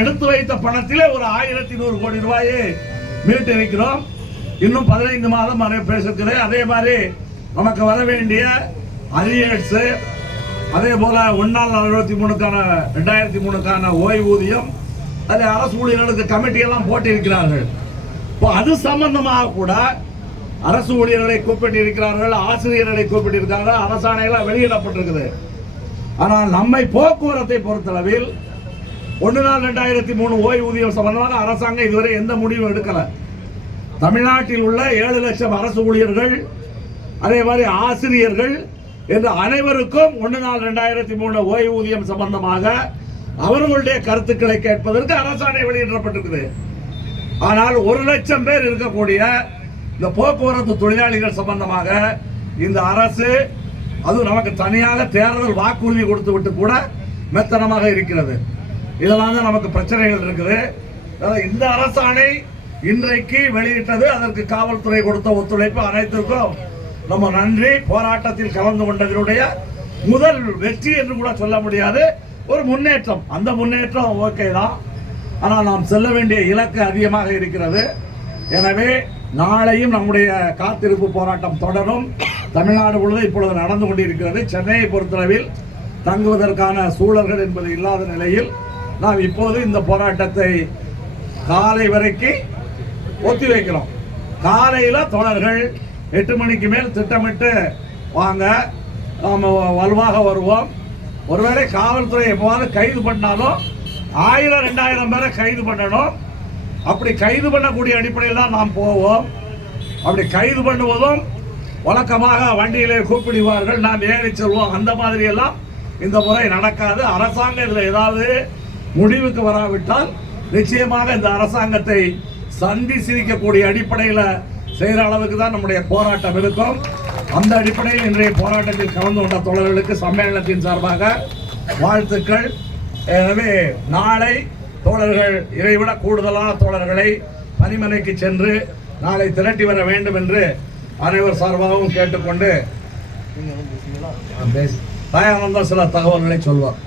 எடுத்து வைத்த பணத்திலே ஒரு ஆயிரத்தி நூறு கோடி ரூபாயை மீட்டு இருக்கிறோம். இன்னும் பதினைந்து மாதம் வரை பேசுகிறது அதே மாதிரி நமக்கு வர வேண்டிய அரியட்ஸு அதே போல ஒன்றால் அறுபத்தி மூணுக்கான ரெண்டாயிரத்தி மூணுக்கான ஓய்வூதியம் அது அரசு ஊழியர்களுக்கு கமிட்டி எல்லாம் போட்டிருக்கிறார்கள். இப்போ அது சம்பந்தமாக கூட அரசு ஊழியர்களை கூப்பிட்டு இருக்கிறார்கள் ஆசிரியர்களை கூப்பிட்டு இருக்கிறார்கள் அரசாணைகளாக வெளியிடப்பட்டிருக்குது. ஆனால் நம்மை போக்குவரத்தை பொறுத்தளவில் ஒன்று நாள் ரெண்டாயிரத்தி மூணு ஓய்வூதியம் சம்பந்தமாக அரசாங்கம் இதுவரை எந்த முடிவும் எடுக்கல. தமிழ்நாட்டில் உள்ள ஏழு லட்சம் அரசு ஊழியர்கள் அதே மாதிரி ஆசிரியர்கள் என்று அனைவருக்கும் ஒன்று நாள் ரெண்டாயிரத்தி மூணு ஓய்வூதியம் சம்பந்தமாக அவர்களுடைய கருத்துக்களை கேட்பதற்கு அரசாணை வெளியிடப்பட்டிருக்குது. ஆனால் ஒரு லட்சம் பேர் இருக்கக்கூடிய இந்த போக்குவரத்து தொழிலாளிகள் சம்பந்தமாக இந்த அரசு அது நமக்கு தனியாக தேர்தல் வாக்குறுதி கொடுத்து விட்டு கூட மெத்தனமாக இருக்கிறது. இதெல்லாம் தான் நமக்கு பிரச்சனைகள் இருக்குது. அதாவது இந்த அரசாணை இன்றைக்கு வெளியிட்டது அதற்கு காவல்துறை கொடுத்த ஒத்துழைப்பு அனைத்திற்கும் நம்ம நன்றி. போராட்டத்தில் கலந்து கொண்டதனுடைய முதல் வெற்றி என்று கூட சொல்ல முடியாது. ஒரு முன்னேற்றம். அந்த முன்னேற்றம் ஓகே தான். ஆனால் நாம் செல்ல வேண்டிய இலக்கு அதிகமாக இருக்கிறது. எனவே நாளையும் நம்முடைய காத்திருப்பு போராட்டம் தொடரும். தமிழ்நாடு முழுவதும் இப்பொழுது நடந்து கொண்டிருக்கிறது. சென்னையை பொறுத்தளவில் தங்குவதற்கான சூழல்கள் என்பது இல்லாத நிலையில் நாம் இப்போது இந்த போராட்டத்தை காலை வரைக்கும் ஒத்தி வைக்கிறோம். காலையில் தோழர்கள் எட்டு மணிக்கு மேல் திட்டமிட்டு வாங்க நாம் வலுவாக வருவோம். ஒருவேளை காவல்துறை எப்போவாது கைது பண்ணாலும் ஆயிரம் ரெண்டாயிரம் பேரை கைது பண்ணணும் அப்படி கைது பண்ணக்கூடிய அடிப்படையில் தான் நாம் போவோம். அப்படி கைது பண்ணுவதும் வழக்கமாக வண்டியிலே கூப்பிடுவார்கள். நாம் ஏறி செல்வோம். அந்த மாதிரியெல்லாம் இந்த முறை நடக்காது. அரசாங்கம் இதில் ஏதாவது முடிவுக்கு வராவிட்டால் நிச்சயமாக இந்த அரசாங்கத்தை சந்தி சிரிக்கக்கூடிய அடிப்படையில் செய்கிற அளவுக்கு தான் நம்முடைய போராட்டம் இருக்கும். அந்த அடிப்படையில் இன்றைய போராட்டத்தில் கலந்து கொண்ட தோழர்களுக்கு சம்மேளனத்தின் சார்பாக வாழ்த்துக்கள். எனவே நாளை தோழர்கள் இதைவிட கூடுதலான தோழர்களை பணிமனைக்கு சென்று நாளை திரட்டி வர வேண்டும் என்று அனைவர் சார்பாகவும் கேட்டுக்கொண்டு தயானந்தம் சில தகவல்களை சொல்வார்.